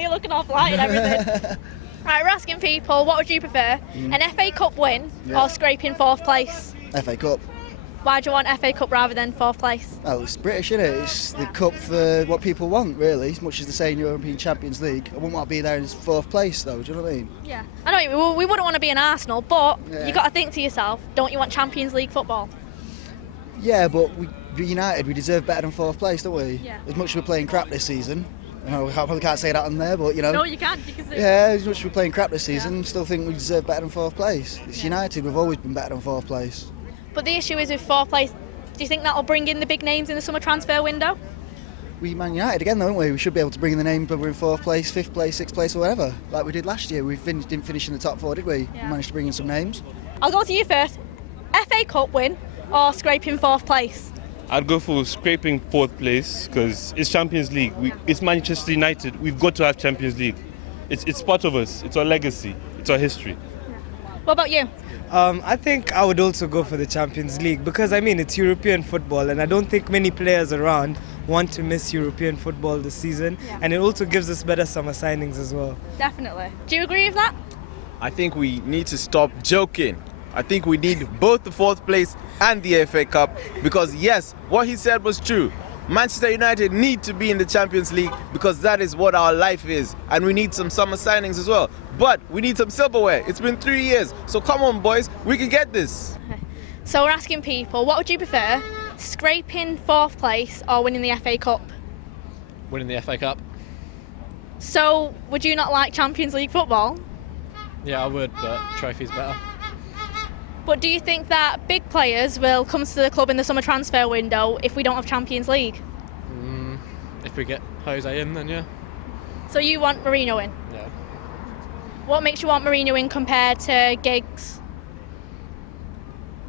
You're looking all polite and everything. Right, we're asking people, what would you prefer? An FA Cup win or scraping 4th place? FA Cup. Why do you want FA Cup rather than 4th place? Well, it's British, isn't it? It's the cup for what people want, really, as much as they say in European Champions League. I wouldn't want to be there in 4th place, though, do you know what I mean? Yeah. I know, we wouldn't want to be in Arsenal, but you got to think to yourself, don't you want Champions League football? Yeah, but United, we deserve better than 4th place, don't we? Yeah. As much as we're playing crap this season. I probably can't say that on there, but, you know. No, you can't. You can say Yeah, as much as we're playing crap this season, still think we deserve better than 4th place. It's United, we've always been better than 4th place. But the issue is with 4th place, do you think that'll bring in the big names in the summer transfer window? We Man United again, though, don't we? We should be able to bring in the name whether we're in 4th place, 5th place, 6th place or whatever, like we did last year. We didn't finish in the top 4, did we? Yeah. We managed to bring in some names. I'll go to you first. FA Cup win or scraping 4th place? I'd go for scraping 4th place because it's Champions League. It's Manchester United. We've got to have Champions League. It's part of us. It's our legacy. It's our history. What about you? I think I would also go for the Champions League because, I mean, it's European football and I don't think many players around want to miss European football this season, and it also gives us better summer signings as well. Definitely. Do you agree with that? I think we need to stop joking. I think we need both the 4th place and the FA Cup because, yes, what he said was true. Manchester United need to be in the Champions League because that is what our life is, and we need some summer signings as well. But we need some silverware. It's been 3 years, so come on, boys, we can get this. So we're asking people, what would you prefer, scraping 4th place or winning the FA Cup? Winning the FA Cup. So would you not like Champions League football? Yeah, I would, but trophy's better. But do you think that big players will come to the club in the summer transfer window if we don't have Champions League? If we get Jose in, then yeah. So you want Mourinho in? Yeah. What makes you want Mourinho in compared to Giggs?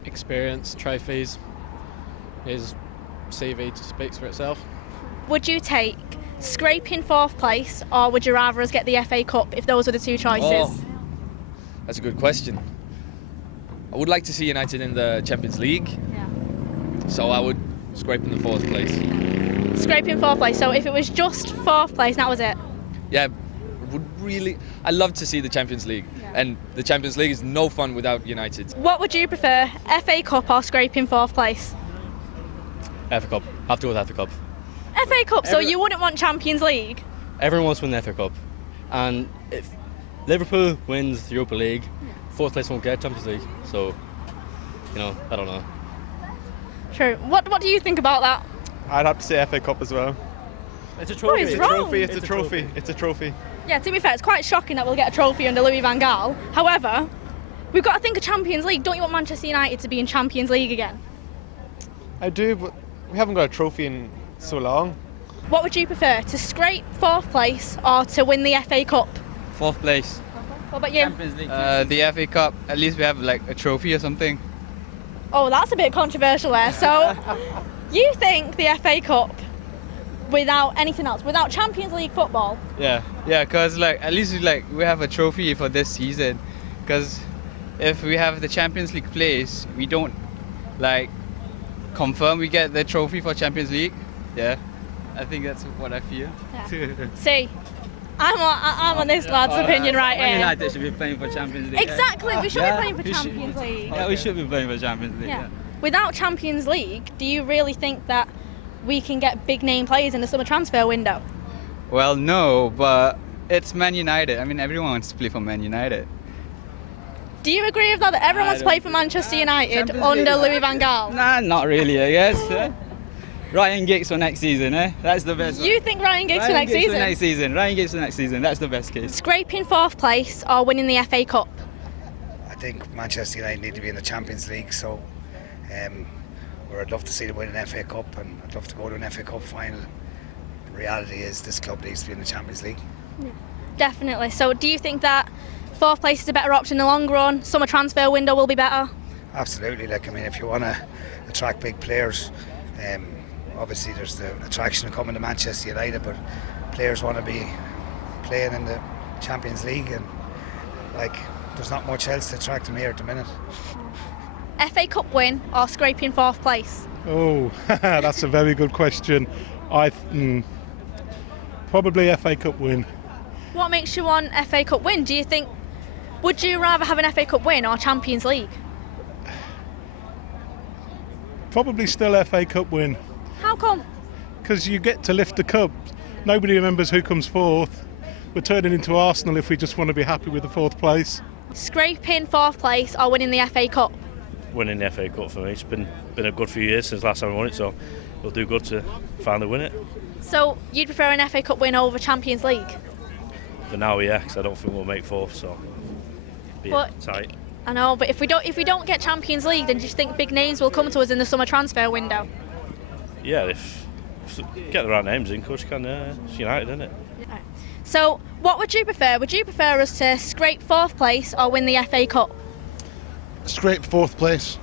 Experience, trophies. His CV just speaks for itself. Would you take scraping 4th place or would you rather us get the FA Cup if those were the two choices? Oh, that's a good question. I would like to see United in the Champions League, so I would scrape in the 4th place. Scraping 4th place, so if it was just 4th place, that was it? Yeah, I'd love to see the Champions League, and the Champions League is no fun without United. What would you prefer, FA Cup or scraping 4th place? FA Cup. Have to go with FA Cup. FA Cup, so you wouldn't want Champions League? Everyone wants to win the FA Cup, and if Liverpool wins the Europa League, 4th place won't get Champions League, so, I don't know. True. What do you think about that? I'd have to say FA Cup as well. It's a trophy. What is wrong? It's a trophy. It's a trophy. Yeah, to be fair, it's quite shocking that we'll get a trophy under Louis van Gaal. However, we've got to think of Champions League. Don't you want Manchester United to be in Champions League again? I do, but we haven't got a trophy in so long. What would you prefer, to scrape 4th place or to win the FA Cup? 4th place. What about you? The FA Cup, at least we have like a trophy or something. Oh, that's a bit controversial there. So, you think the FA Cup, without anything else, without Champions League football? Yeah, because at least we have a trophy for this season. Because if we have the Champions League place, we don't confirm we get the trophy for Champions League. Yeah, I think that's what I feel. Yeah. See, I'm on this lad's opinion right here. United should be playing for Champions League. Exactly, we should be playing for Champions League. Yeah, we should be playing for Champions League. Yeah. Without Champions League, do you really think that we can get big name players in the summer transfer window? Well, no, but it's Man United. I mean, everyone wants to play for Man United. Do you agree with that everyone wants to play for Manchester United under Louis van Gaal? Nah, not really, I guess. Ryan Giggs for next season, That's the best. You think Ryan Giggs for next season? Ryan Giggs for next season, that's the best case. Scraping 4th place or winning the FA Cup? I think Manchester United need to be in the Champions League, so I'd love to see them win an FA Cup and I'd love to go to an FA Cup final. The reality is this club needs to be in the Champions League. Yeah. Definitely. So do you think that 4th place is a better option in the long run? Summer transfer window will be better? Absolutely. If you want to attract big players, obviously there's the attraction of coming to Manchester United, but players want to be playing in the Champions League, and there's not much else to attract them here at the minute. FA Cup win or scraping 4th place? Oh, that's a very good question. Probably FA Cup win. What makes you want FA Cup win? Do you think, would you rather have an FA Cup win or Champions League? Probably still FA Cup win, How come? because you get to lift the cup. Nobody remembers who comes fourth. We're turning into Arsenal if we just want to be happy with the fourth place. Scraping fourth place or winning the FA Cup? Winning the FA Cup for me. It's been a good few years since last time we won it, so it'll do good to finally win it. So you'd prefer an FA Cup win over Champions League? For now, yeah, because I don't think we'll make fourth, so be But- tight. I know, but if we don't get Champions League, then do you think big names will come to us in the summer transfer window? Yeah, if get the right names in, of course you can. It's United, isn't it? So what would you prefer? Would you prefer us to scrape fourth place or win the FA Cup? Scrape fourth place.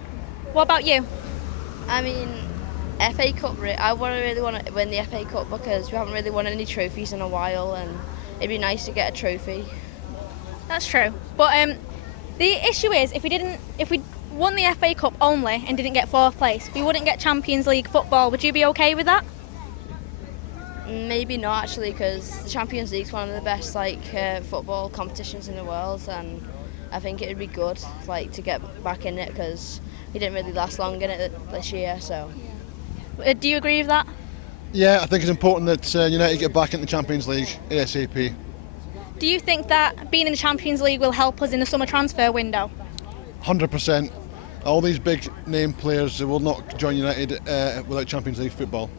What about you? I mean, FA Cup, I really want to win the FA Cup because we haven't really won any trophies in a while, and it'd be nice to get a trophy. That's true. But the issue is if we won the FA Cup only and didn't get fourth place, we wouldn't get Champions League football. Would you be okay with that? Maybe not actually, because the Champions League's one of the best football competitions in the world, and I think it'd be good to get back in it because we didn't really last long in it this year. So, Do you agree with that? Yeah, I think it's important that United get back in the Champions League ASAP. Do you think that being in the Champions League will help us in the summer transfer window? 100%. All these big name players will not join United without Champions League football.